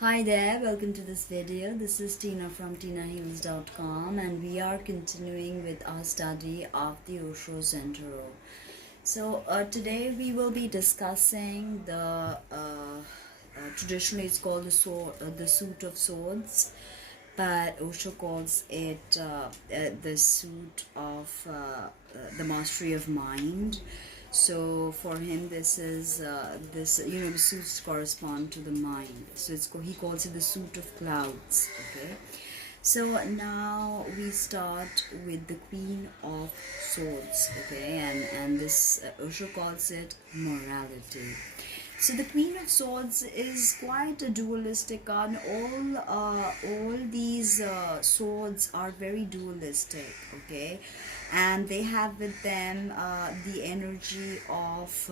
Hi there, welcome to this video. This is Tina from Tinaheals.com, and we are continuing with our study of the Osho Zen. So today we will be discussing traditionally it's called the Suit of Swords, but Osho calls it the Suit of the Mastery of Mind. So for him, this is the suits correspond to the mind. So he calls it the Suit of Clouds. Okay. So now we start with the Queen of Swords. Okay, and this Osho calls it morality. So the Queen of Swords is quite a dualistic card. All these swords are very dualistic, okay, and they have with them the energy of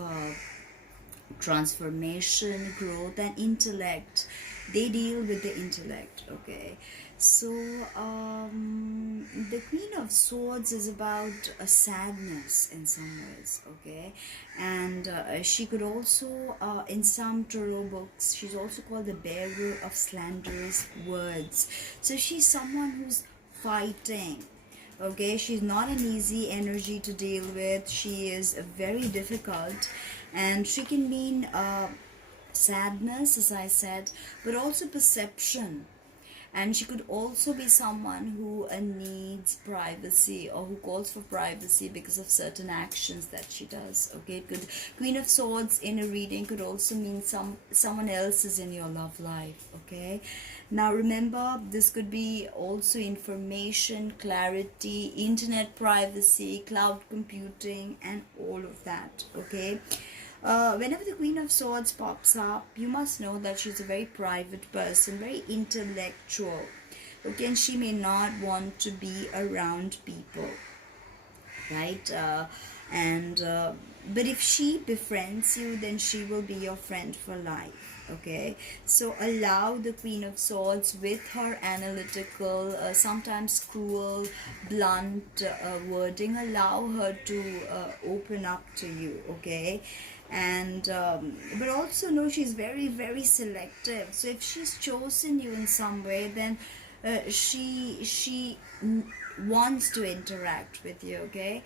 transformation, growth, and intellect. They deal with the intellect, okay. So the Queen of Swords is about a sadness in some ways, okay, and she could also in some tarot books she's also called the bearer of slanderous words. So she's someone who's fighting, okay. She's not an easy energy to deal with. She is very difficult, and she can mean sadness, as I said, but also perception. And she could also be someone who needs privacy, or who calls for privacy because of certain actions that she does, okay. It could, Queen of Swords in a reading could also mean someone else is in your love life, okay. Now remember, this could be also information, clarity, internet privacy, cloud computing, and all of that, okay. Whenever the Queen of Swords pops up, you must know that she's a very private person, very intellectual, okay, and she may not want to be around people, right? But if she befriends you, then she will be your friend for life, okay. So allow the Queen of Swords, with her analytical, sometimes cruel, blunt wording, allow her to open up to you, okay. And but also know she's very, very selective. So if she's chosen you in some way, then she wants to interact with you, okay.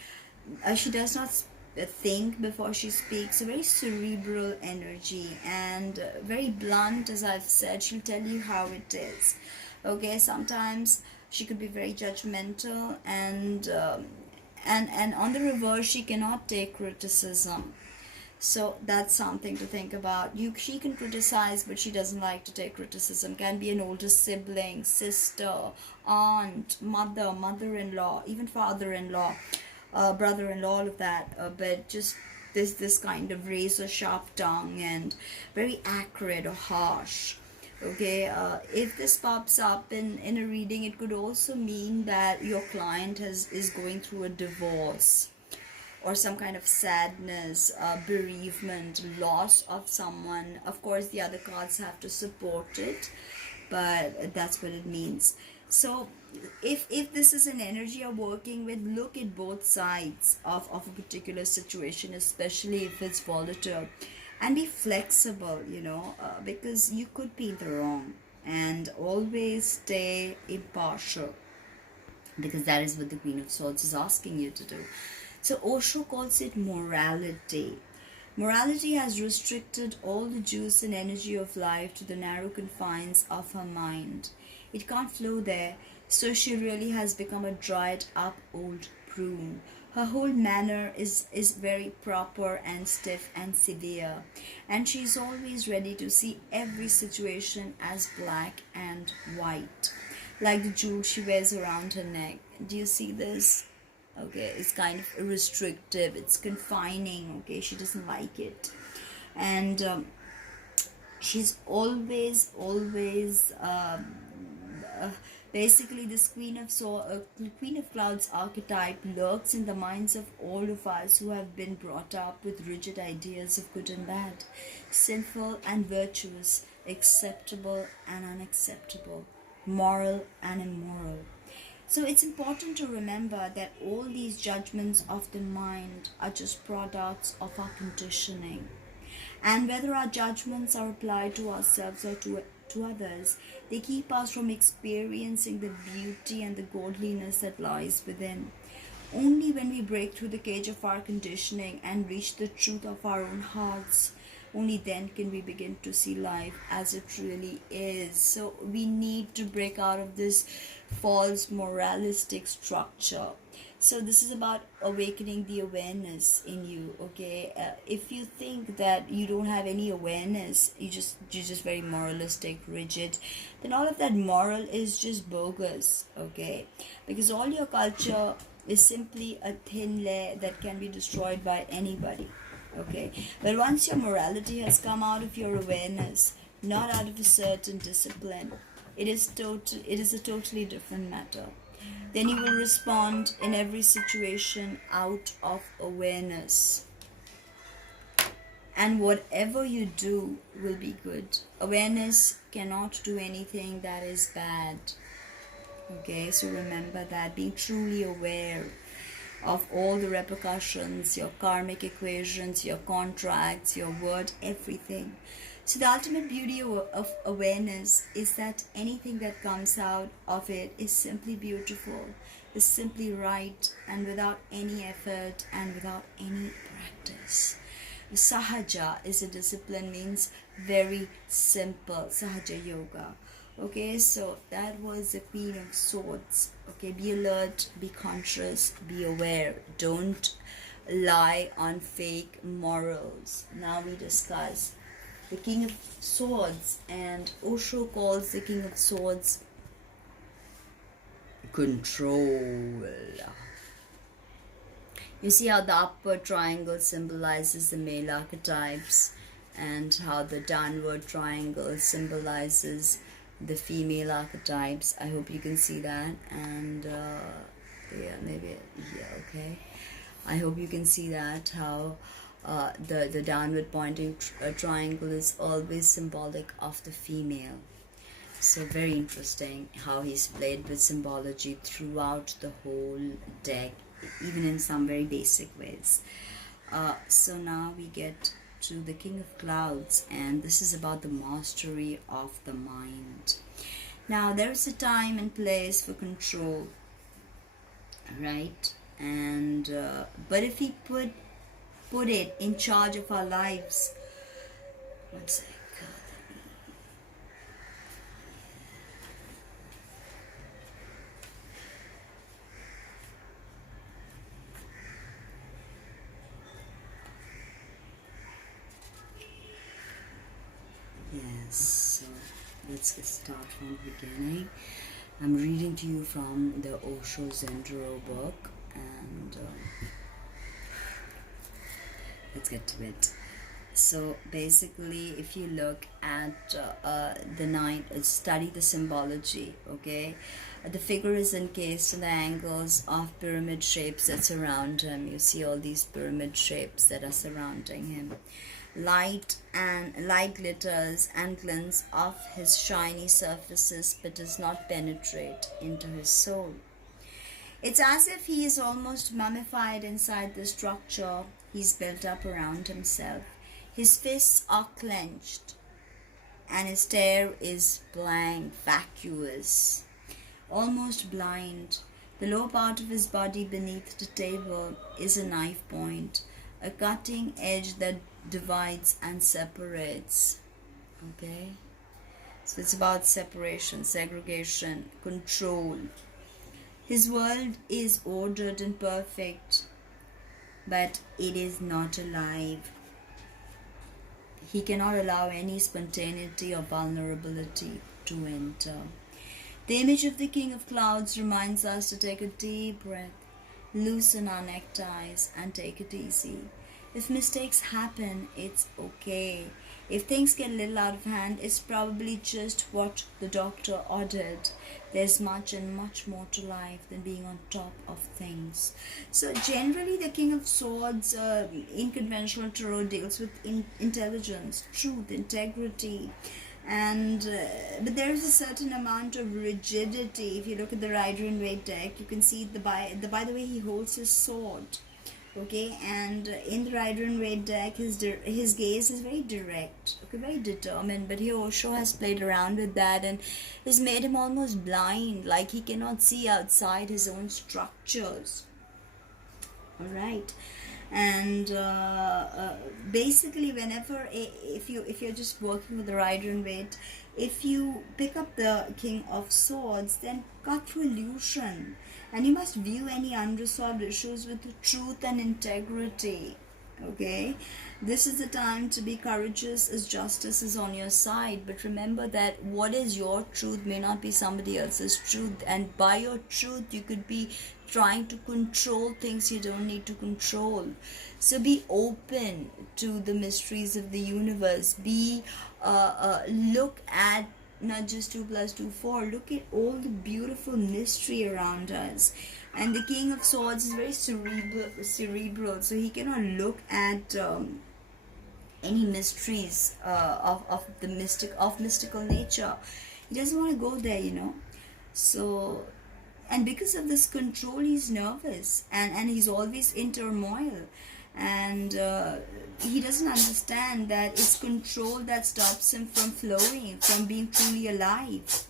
She does not think before she speaks. A very cerebral energy, and very blunt, as I've said. She'll tell you how it is, okay. Sometimes she could be very judgmental, and on the reverse, she cannot take criticism. So that's something to think about. She can criticize, but she doesn't like to take criticism. Can be an older sibling, sister, aunt, mother, mother-in-law, even father-in-law, brother-in-law, all of that. But just this kind of razor sharp tongue, and very accurate or harsh. Okay, if this pops up in a reading, it could also mean that your client is going through a divorce, or some kind of sadness, bereavement, loss of someone. Of course, the other cards have to support it, but that's what it means. So if this is an energy you're working with, look at both sides of a particular situation, especially if it's volatile, and be flexible, because you could be in the wrong, and always stay impartial, because that is what the Queen of Swords is asking you to do. So Osho calls it morality. Morality has restricted all the juice and energy of life to the narrow confines of her mind. It can't flow there, so she really has become a dried up old prune. Her whole manner is very proper and stiff and severe, and she is always ready to see every situation as black and white, like the jewel she wears around her neck. Do you see this? Okay, it's kind of restrictive, it's confining, okay. She doesn't like it, and she's always basically this Queen of Clouds archetype lurks in the minds of all of us who have been brought up with rigid ideas of good and bad, sinful and virtuous, acceptable and unacceptable, moral and immoral. So it's important to remember that all these judgments of the mind are just products of our conditioning. And whether our judgments are applied to ourselves or to to others. They keep us from experiencing the beauty and the godliness that lies within. Only when we break through the cage of our conditioning and reach the truth of our own hearts, only then can we begin to see life as it really is. So we need to break out of this false moralistic structure. So this is about awakening the awareness in you. Okay, if you think that you don't have any awareness, you're just very moralistic, rigid, then all of that moral is just bogus. Okay, because all your culture is simply a thin layer that can be destroyed by anybody. Okay, but once your morality has come out of your awareness, not out of a certain discipline, it is a totally different matter. Then you will respond in every situation out of awareness, and whatever you do will be good. Awareness cannot do anything that is bad. Okay, so remember that, being truly aware of all the repercussions, your karmic equations, your contracts, your word, everything. So the ultimate beauty of awareness is that anything that comes out of it is simply beautiful, is simply right, and without any effort and without any practice. Sahaja is a discipline, means very simple. Sahaja yoga. Okay, so that was the Queen of Swords. Okay, be alert, be conscious, be aware. Don't lie on fake morals. Now we discuss the King of Swords, and Osho calls the King of Swords control. You see how the upper triangle symbolizes the male archetypes, and how the downward triangle symbolizes the female archetypes. I hope you can see that. And okay, I hope you can see that, how the downward pointing triangle is always symbolic of the female. So very interesting how he's played with symbology throughout the whole deck, even in some very basic ways. So now we get to the King of Clouds, and this is about the mastery of the mind. Now there is a time and place for control, right? And but if we put it in charge of our lives, one sec. Yes, so let's get started from the beginning. I'm reading to you from the Osho Zen book, and let's get to it. So basically, if you look at the nine, study the symbology, okay? The figure is encased in the angles of pyramid shapes that surround him. You see all these pyramid shapes that are surrounding him. Light glitters and glints off his shiny surfaces, but does not penetrate into his soul. It's as if he is almost mummified inside the structure he's built up around himself. His fists are clenched, and his stare is blank, vacuous, almost blind. The lower part of his body beneath the table is a knife point, a cutting edge that divides and separates. Okay, so it's about separation, segregation, control. His world is ordered and perfect, but it is not alive. He cannot allow any spontaneity or vulnerability to enter. The image of the King of Clouds reminds us to take a deep breath, loosen our neckties, and take it easy. If mistakes happen, it's okay. If things get a little out of hand, it's probably just what the doctor ordered. There's much and much more to life than being on top of things. So generally, the King of Swords in conventional tarot deals with intelligence, truth, integrity, and but there is a certain amount of rigidity. If you look at the Rider and Waite deck, you can see by the way he holds his sword. Okay, and in the Rider and Waite deck, his gaze is very direct, okay, very determined. But here Osho has played around with that and has made him almost blind, like he cannot see outside his own structures. All right, and basically, whenever if you're just working with the Rider and Waite, if you pick up the King of Swords, then cut through illusion, and you must view any unresolved issues with truth and integrity. Okay, this is the time to be courageous as justice is on your side. But remember that what is your truth may not be somebody else's truth, and by your truth, you could be trying to control things you don't need to control. So be open to the mysteries of the universe. Look at not just 2 plus 2 4, look at all the beautiful mystery around us. And the King of Swords is very cerebral, so he cannot look at any mysteries of mystical nature. He doesn't want to go there. So, and because of this control, he's nervous, and he's always in turmoil, and he doesn't understand that it's control that stops him from flowing, from being truly alive,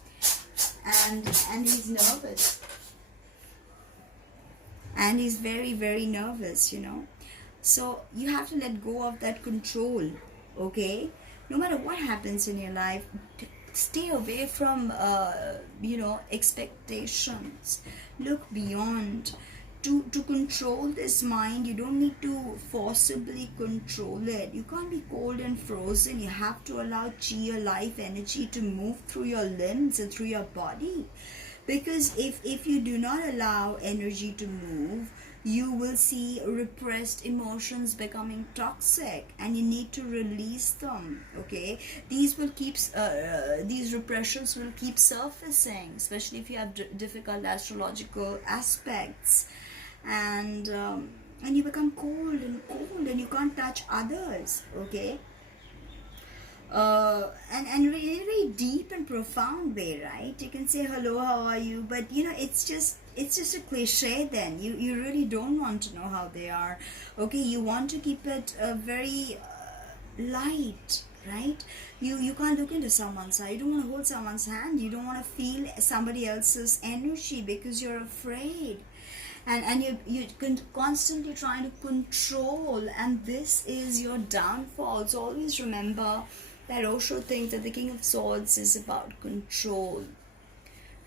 and he's nervous, and he's very, very nervous. So you have to let go of that control. Okay, no matter what happens in your life, stay away from expectations. Look beyond. To control this mind, you don't need to forcibly control it. You can't be cold and frozen. You have to allow chi, your life energy, to move through your limbs and through your body. Because if you do not allow energy to move, you will see repressed emotions becoming toxic, and you need to release them. Okay, these repressions will keep surfacing, especially if you have difficult astrological aspects, and you become cold and you can't touch others. Okay, and really, really deep and profound way, right? You can say hello, how are you, but it's just a cliche. Then you really don't want to know how they are. Okay, you want to keep it very light, right? You can't look into someone's eye, you don't want to hold someone's hand, you don't want to feel somebody else's energy because you're afraid, and you constantly trying to control, and this is your downfall. So always remember that Osho thinks that the King of Swords is about control,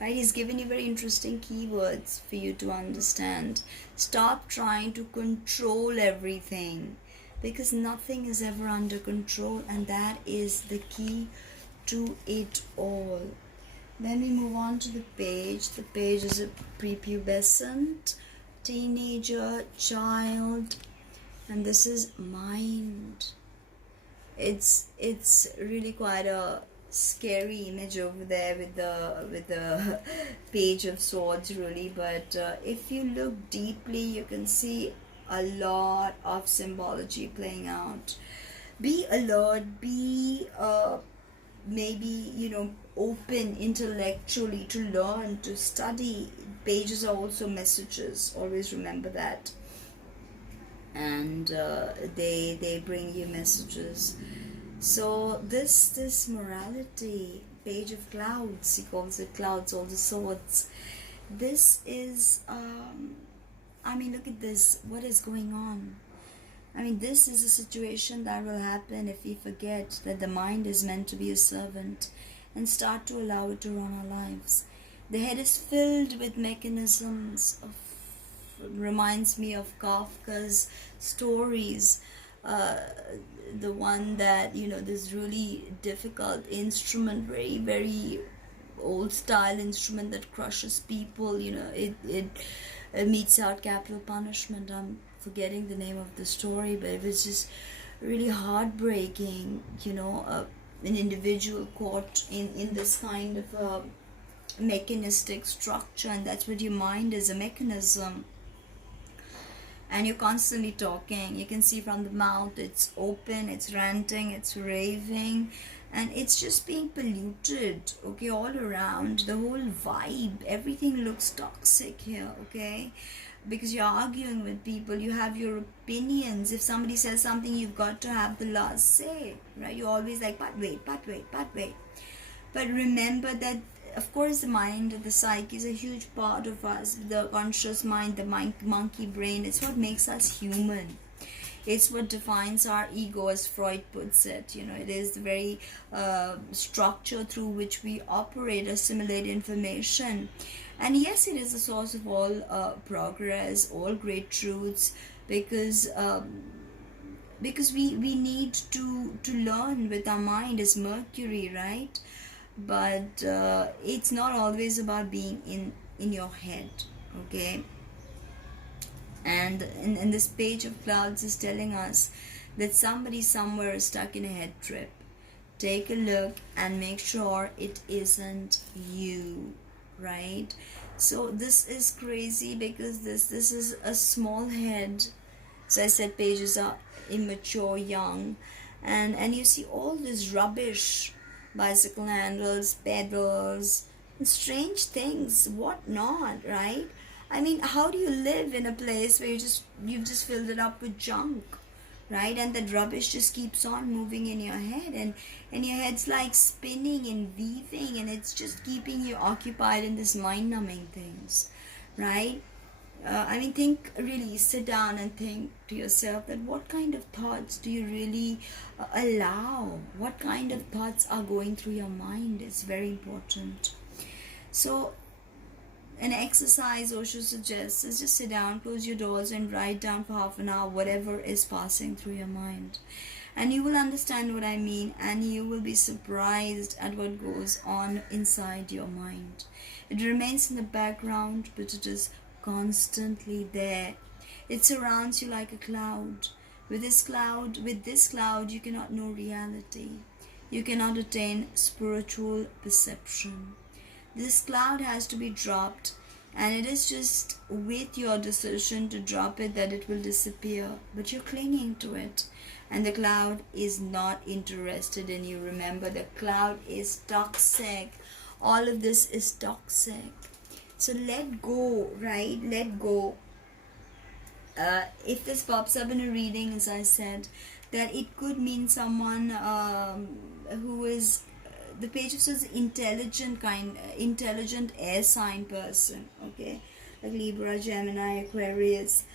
right? He's given you very interesting keywords for you to understand. Stop trying to control everything, because nothing is ever under control, and that is the key to it all. Then we move on to the page. The page is a prepubescent, teenager, child, and this is mind. It's really quite a scary image over there with the Page of Swords, really. But if you look deeply, you can see a lot of symbology playing out. Be alert. Be maybe open intellectually to learn, to study. Pages are also messages. Always remember that. And they bring you messages. So this morality, Page of Clouds, he calls it clouds, all the swords. This is look at this, what is going on. This is a situation that will happen if we forget that the mind is meant to be a servant and start to allow it to run our lives. The head is filled with mechanisms of, reminds me of Kafka's stories, the one that this really difficult instrument, very, very old style instrument that crushes people. It metes out capital punishment. I'm forgetting the name of the story, but it was just really heartbreaking. An individual caught in this kind of mechanistic structure, and that's what your mind is, a mechanism. And you're constantly talking. You can see from the mouth, it's open, it's ranting, it's raving, and it's just being polluted, okay, all around. The whole vibe, everything looks toxic here, okay. because you're arguing with people, you have your opinions. If somebody says something, you've got to have the last say, right? You're always like, but wait. But remember that, of course, the mind, the psyche is a huge part of us. The conscious mind, the monkey brain, it's what makes us human. It's what defines our ego, as Freud puts it. It is the very structure through which we operate, assimilate information. And yes, it is a source of all progress, all great truths, because we need to learn with our mind as Mercury, right? But it's not always about being in your head, okay? And in this page of clouds is telling us that somebody somewhere is stuck in a head trip. Take a look and make sure it isn't you, right? So this is crazy, because this is a small head. So I said pages are immature, young, and you see all this rubbish, bicycle handles, pedals, strange things, what not, right? I mean, how do you live in a place where you've just filled it up with junk, right? And that rubbish just keeps on moving in your head, and your head's like spinning and weaving, and it's just keeping you occupied in this mind-numbing things, right? I mean, sit down and think to yourself that what kind of thoughts do you really allow? What kind of thoughts are going through your mind? It's very important. So an exercise Osho suggests is just sit down, close your doors, and write down for half an hour whatever is passing through your mind. And you will understand what I mean, and you will be surprised at what goes on inside your mind. It remains in the background, but it is constantly there. It surrounds you like a cloud. With this cloud, you cannot know reality. You cannot attain spiritual perception. This cloud has to be dropped, and it is just with your decision to drop it that it will disappear. But you're clinging to it, and the cloud is not interested in you. Remember, the cloud is toxic. All of this is toxic. So let go, right? Let go. If this pops up in a reading, as I said, that it could mean someone who is, the page says intelligent air sign person, okay? Like Libra, Gemini, Aquarius.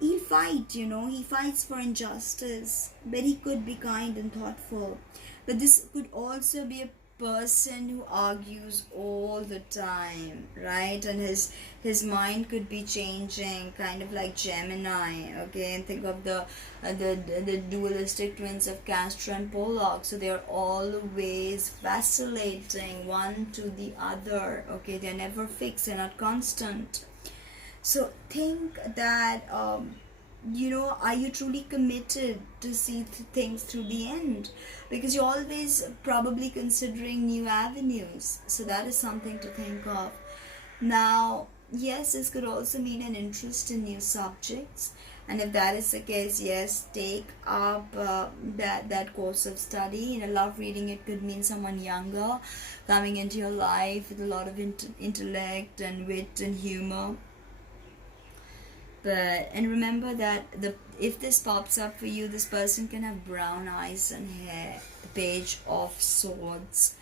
He'll fight, he fights for injustice, but he could be kind and thoughtful. But this could also be a person who argues all the time, right? And his mind could be changing, kind of like Gemini, okay? And think of the dualistic twins of Castor and Pollock. So they're always vacillating one to the other, okay? They're never fixed, they're not constant. So think that are you truly committed to see things through the end? Because you're always probably considering new avenues. So that is something to think of. Now, yes, this could also mean an interest in new subjects. And if that is the case, yes, take up that course of study. In a love reading, it could mean someone younger coming into your life with a lot of intellect and wit and humor. And remember that if this pops up for you, this person can have brown eyes and hair. The Page of Swords.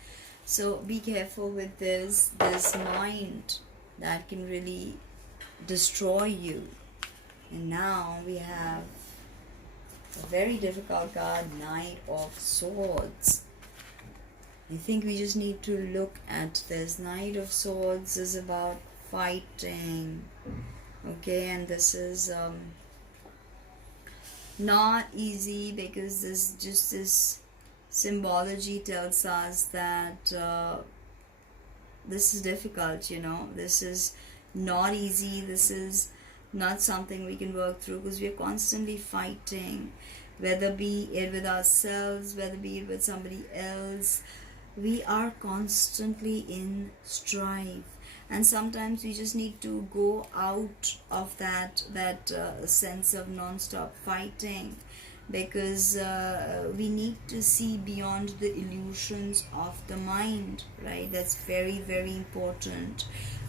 So be careful with this mind that can really destroy you. And now we have a very difficult card, Knight of Swords. I think we just need to look at this. Knight of Swords is about fighting. Okay, and this is not easy, because this symbology tells us that this is difficult, this is not easy, this is not something we can work through, because we are constantly fighting, whether be it with ourselves, whether be it with somebody else. We are constantly in strife. And sometimes we just need to go out of that sense of non-stop fighting, because we need to see beyond the illusions of the mind, right? That's very, very important.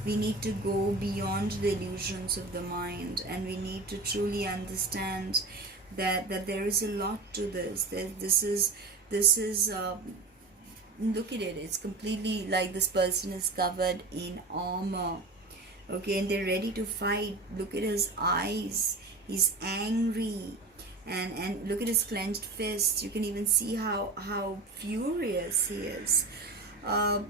We need to go beyond the illusions of the mind, and we need to truly understand that there is a lot to this. That this is look at it. It's completely like this person is covered in armor. Okay, and they're ready to fight. Look at his eyes. He's angry. And look at his clenched fists. You can even see how furious he is. Uh,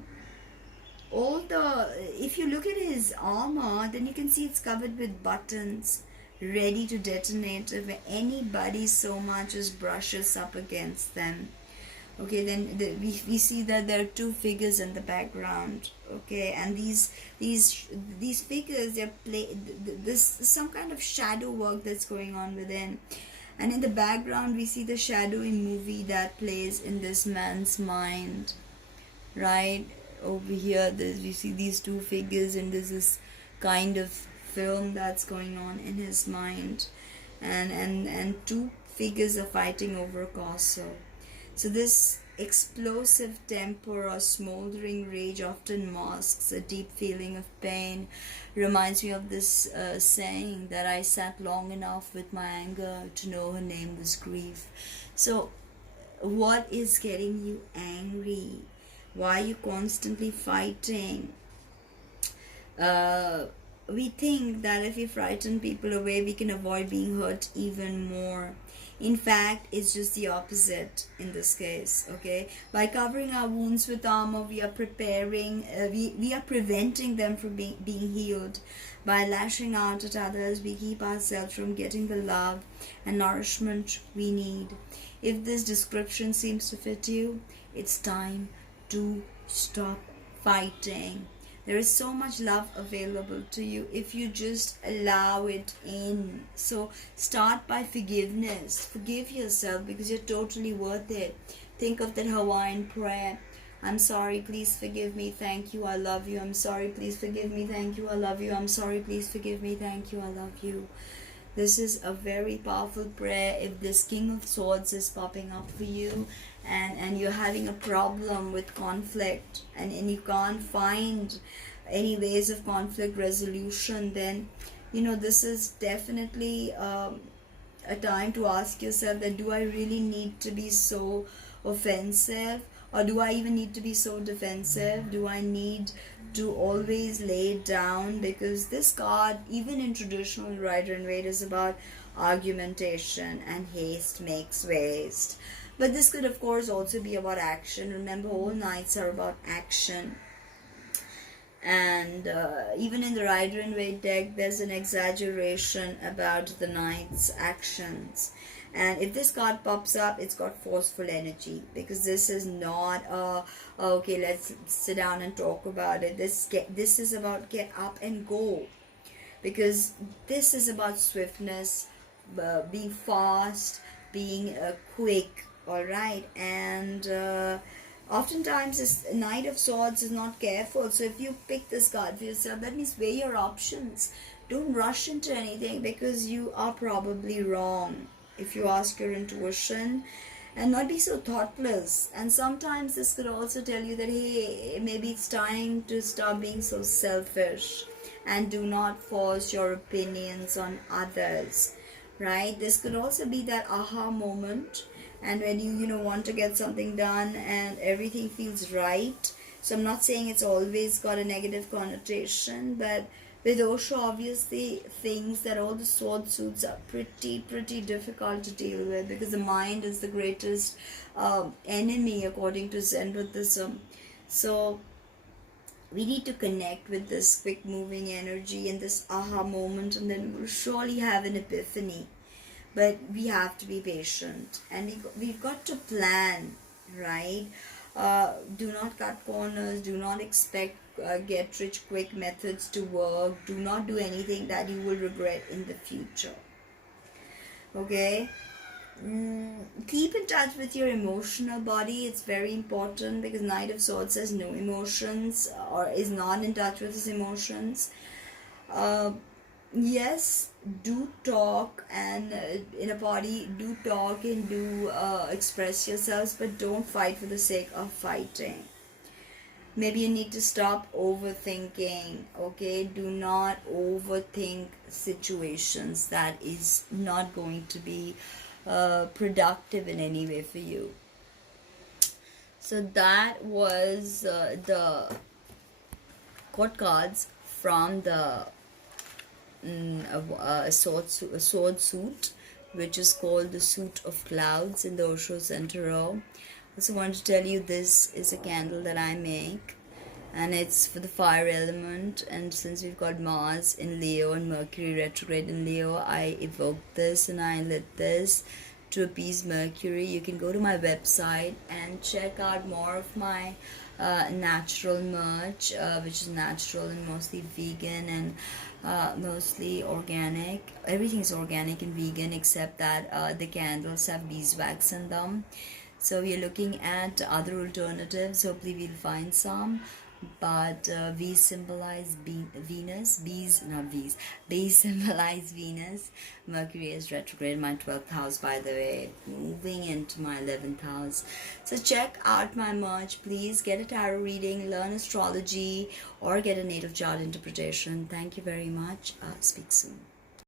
all the If you look at his armor, then you can see it's covered with buttons, ready to detonate if anybody so much as brushes up against them. Okay, then we see that there are two figures in the background. Okay, and these figures, they're this some kind of shadow work that's going on within. And in the background we see the shadowy movie that plays in this man's mind, right? Over here we see these two figures, and there's this kind of film that's going on in his mind, and two figures are fighting over a castle. So this explosive temper or smoldering rage often masks a deep feeling of pain. Reminds me of this saying that I sat long enough with my anger to know her name was grief. So what is getting you angry? Why are you constantly fighting? We think that if we frighten people away, we can avoid being hurt even more. In fact, it's just the opposite in this case. Okay, by covering our wounds with armor, we are preparing, we are preventing them from being healed. By lashing out at others, we keep ourselves from getting the love and nourishment we need. If this description seems to fit you, it's time to stop fighting. There is so much love available to you if you just allow it in. So start by forgiveness. Forgive yourself because you're totally worth it. Think of that Hawaiian prayer. I'm sorry, please forgive me, thank you, I love you. I'm sorry, please forgive me, thank you, I love you. I'm sorry, please forgive me, thank you, I love you. This is a very powerful prayer. If this King of Swords is popping up for you, and you're having a problem with conflict, and you can't find any ways of conflict resolution, then this is definitely a time to ask yourself that, do I really need to be so offensive, or do I even need to be so defensive? Do I need to always lay it down? Because this card, even in traditional Rider and Waite, is about argumentation, and haste makes waste. But this could of course also be about action. Remember, all nights are about action. And even in the Rider and Waite deck, there's an exaggeration about the knight's actions. And if this card pops up, it's got forceful energy, because this is not okay, let's sit down and talk about it. This is about get up and go, because this is about swiftness, being fast, being quick. All right, and oftentimes this Knight of Swords is not careful. So if you pick this card for yourself, that means weigh your options. Don't rush into anything, because you are probably wrong. If you ask your intuition, and not be so thoughtless. And sometimes this could also tell you that, hey, maybe it's time to stop being so selfish, and do not force your opinions on others, right? This could also be that aha moment, and when you want to get something done and everything feels right. So I'm not saying it's always got a negative connotation, but with Osho, obviously, things that all the sword suits are pretty difficult to deal with, because the mind is the greatest enemy according to Zen Buddhism. So we need to connect with this quick moving energy and this aha moment, and then we'll surely have an epiphany. But we have to be patient, and we've got to plan, right? Do not cut corners. Do not expect get rich quick methods to work. Do not do anything that you will regret in the future. Okay? Keep in touch with your emotional body. It's very important, because Knight of Swords has no emotions, or is not in touch with his emotions. Yes, do talk, and in a party, do talk and do express yourselves, but don't fight for the sake of fighting. Maybe you need to stop overthinking. Okay, do not overthink situations. That is not going to be productive in any way for you. So that was the court cards from the a sword suit, which is called the Suit of Clouds in the Osho Zen. I also want to tell you this is a candle that I make, and it's for the fire element. And since we've got Mars in Leo and Mercury retrograde in Leo, I evoked this and I lit this to appease Mercury. You can go to my website and check out more of my natural merch, which is natural and mostly vegan and mostly organic. Everything's organic and vegan except that the candles have beeswax in them. So we're looking at other alternatives. Hopefully we'll find some. But V symbolize Venus. Bees, not V's. Bees symbolize Venus. Mercury is retrograde in my 12th house, by the way, moving into my 11th house. So check out my merch, please. Get a tarot reading, learn astrology, or get a natal chart interpretation. Thank you very much. Speak soon.